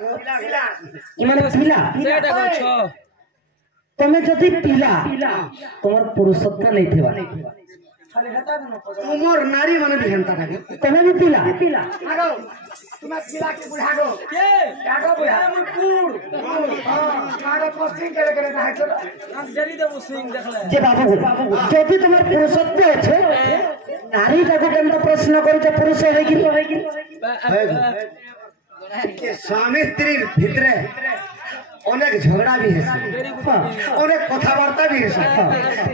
इमाने पिला तमे जति पिला तमर पुरुषत्व नहीं थिबा तुमर नारी माने भी हेंता থাকে तमे भी पिला आगो तुम पिला के बुढ़ा गो के आगो बुढ़ा मु पूर आगो कोसिंग करे रहा चलो जरी दे सिंह देखले जे बाबू जति तमर पुरुषत्व আছে नारी जाको केन प्रश्न करू जे पुरुष है कि के स्वामी स्त्री भितरे अनेक झगड़ा भी है अनेक कथावार्ता भी है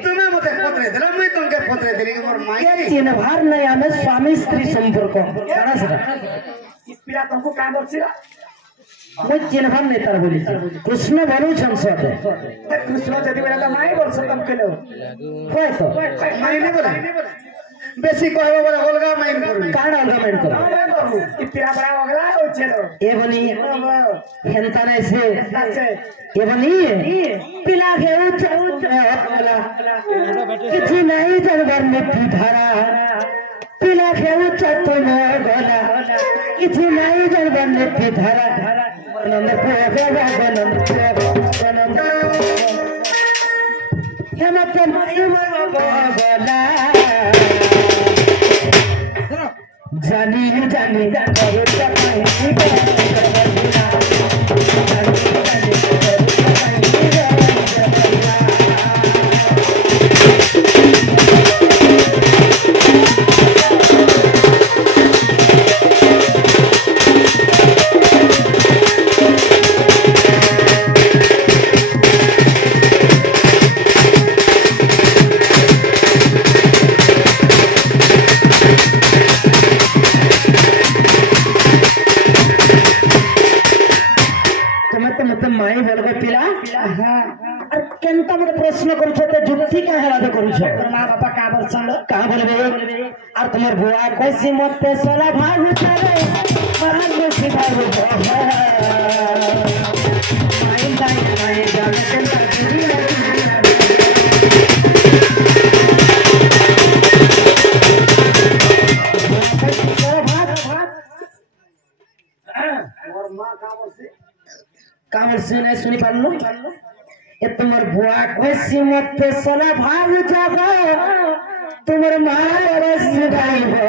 तुम्हें मते पत्रे देला मैं तुमके पत्रे देली मोर माई के चिन्ह भार नहीं हमें स्वामी स्त्री संपर्क काना सेटा पिला तुमको काम करछिला मैं चिन्ह भार नहीं तार बोली कृष्ण बोलू संसद कृष्ण जदी बेला तो माई बोल सकम केलो होय तो माई नहीं बोला बेसी कहबो बोले अलगा माइन करू कान अलगा माइन करू ई पिरा बड़ा अगला हो चलो ए बनी हेंता नहीं से ए बनी पिला के बोला किछि नहीं जनवर में धारा पिला के तो न गोला किछि नहीं जनवर में धारा नंद को गला नंद हेमत बोला जानी जानी प्रश्न जुक्ति माँ बापा का बोल का बोलबे और तुम्हार बुआ कैसी मत सोला भाग नहीं सुनी पालो ये तुम्हार बुआ कैसी मत सोला भाग जाबो तुम्हार मां रस गाइबो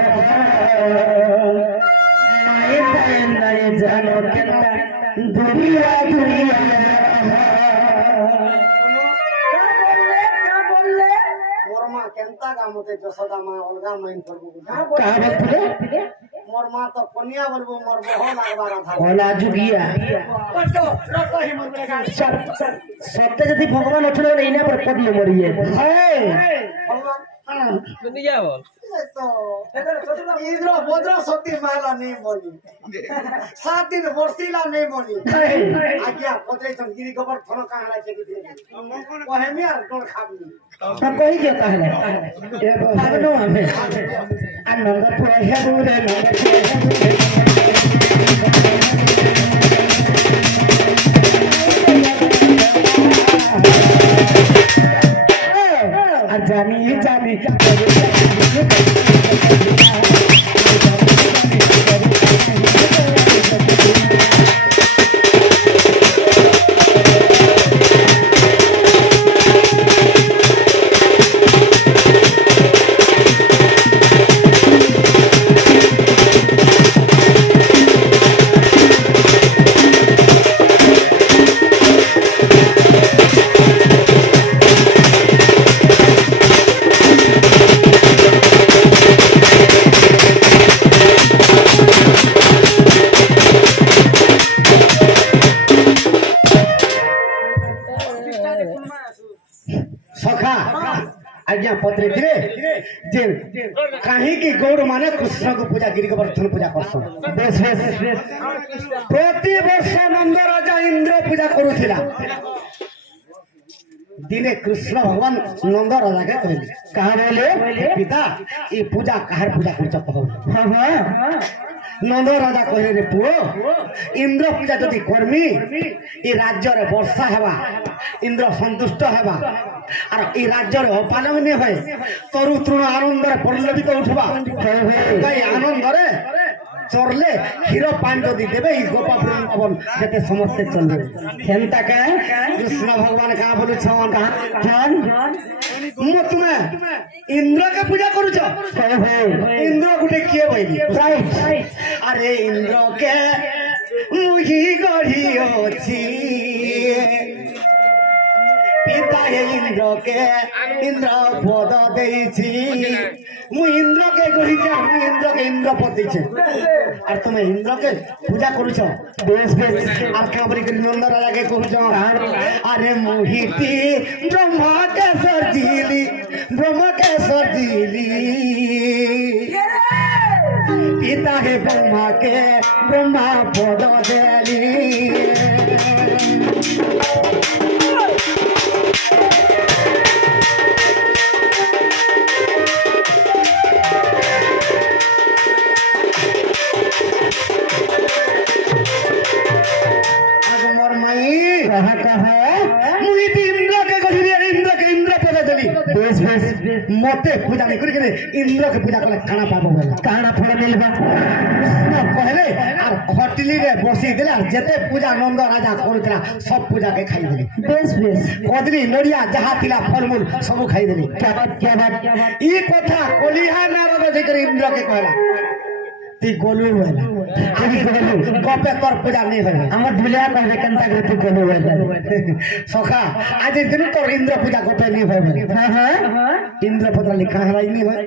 माए बहन नहीं जानो केता दुनिया दुनिया मोर मां केंता गामते जसोदा मां अलगा माइन करबो का बोलते मोर मां तो कोनिया बोलबो मोर बहो लागबार था होला जुगिया पटो रतो ही मोर बेगा सत्य जति भगवान अछलो एना पर पद न मरिए हे भगवान दुनिया बोल तो इंद्र बोद्र शक्ति माला नहीं बोली 7 दिन वर्षीला नहीं बोली आज्ञा पत्रे तुम गिरी गोबर थनो काहला छे कि ओहे में और डोर खाबी तब कहि के कहले ए भागनो हमें आनंद पुरे हे बुरे नंद जानी जानी आज्ञा पत्रे थे जे काहे की गौड़ माने कृष्ण को पूजा गिरी गोवर्धन पूजा करसो बेस प्रति वर्ष नंद राजा इंद्र पूजा करूथिला दिने कृष्ण भगवान नंद राजा के कहले कहा बोले पिता ई पूजा काहर पूजा करछ कहो हां नंद राजा कहे रे पुओ इंद्र पूजा जदि करमी ई राज्य रे वर्षा हेबा इंद्र संतुष्ट हेबा और ई राज्य रे अपालग्नि होय तरु तृण आनंद रे पल्लवित उठबा कई आनंद रे চরলে হিরো পান যদি দেবে এই গোপাপুর পবন যেতে সমস্ত চলবে হেনটাকে কৃষ্ণ ভগবান কাঁ বলুছ তুমি ইন্দ্রকে পূজা করুছ ইন্দ্র গোটে কিয়ে বইলি আরে ইন্দ্রকে মুহি গড়ি অছি পিতা ইন্দ্রকে ইন্দ্র পদ দেইছি মু ইন্দ্রকে গড়িছে ইন্দ্রকে ইন্দ্র পদ দিছে আর তুমি ইন্দ্রকে পূজা করুছ বেশ বেশ আর কাবরি করে নন্দ রাজাকে করুছ আরে মোহিতি ব্রহ্মাকে সরজিলি পিতা হে ব্রহ্মাকে ব্রহ্মা পদ দেলি मते पूजा नहीं करी इंद्र के पूजा कले खाना पाबो काना फल मिलबा कहले और खटली रे बसी देला जेते पूजा नंद राजा करतला सब पूजा के खाई देली बेस बेस कदरी नड़िया जहा थिला फलमूल सब खाई देली क्या बात ई कथा कोलिहा नारद जे कर इंद्र के कहला ती गोलू होला आगे गोलू गपे तोर पूजा नहीं होय हमर भुलिया कहबे कंता के तू गोलू होला सखा आज दिन तोर इंद्र पूजा गपे नहीं होय हां इंद्र पत्र लिखा है नहीं होय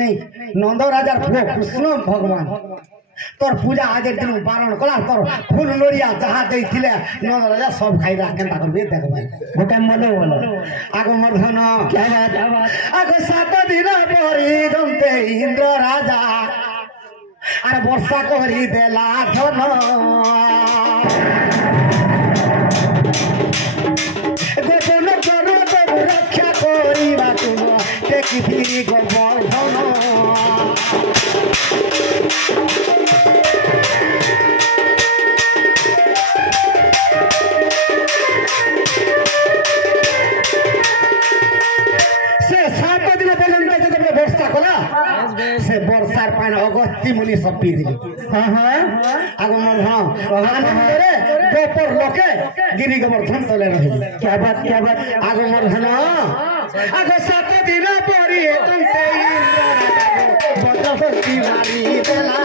नहीं नंद राजा पुओ कृष्ण भगवान तोर पूजा आज दिन बारण कला तोर फूल लोड़िया जहा देथिले नंद राजा सब खाइला केनता करबे देखबा गोटा मनो होला आगो मर्धन क्या बात आगो 7 दिन परी गंते इंद्र राजा আর বর্ষা করি দেলা ধন গোপন করো তবু রক্ষা করিবা তুম দেখিবি গোবর্ধন সে 7 দিন পর্যন্ত যদি বর্ষা কলা से बरसार पान अगस्ती मुनि सब पी दिली आगो मर्धन आनंदरे गोपर लोके गिरी गोवर्धन तले रही क्या बात आगो मर्धन आगो 7 दिन परी तुमते इंद्र बजबती मारी देला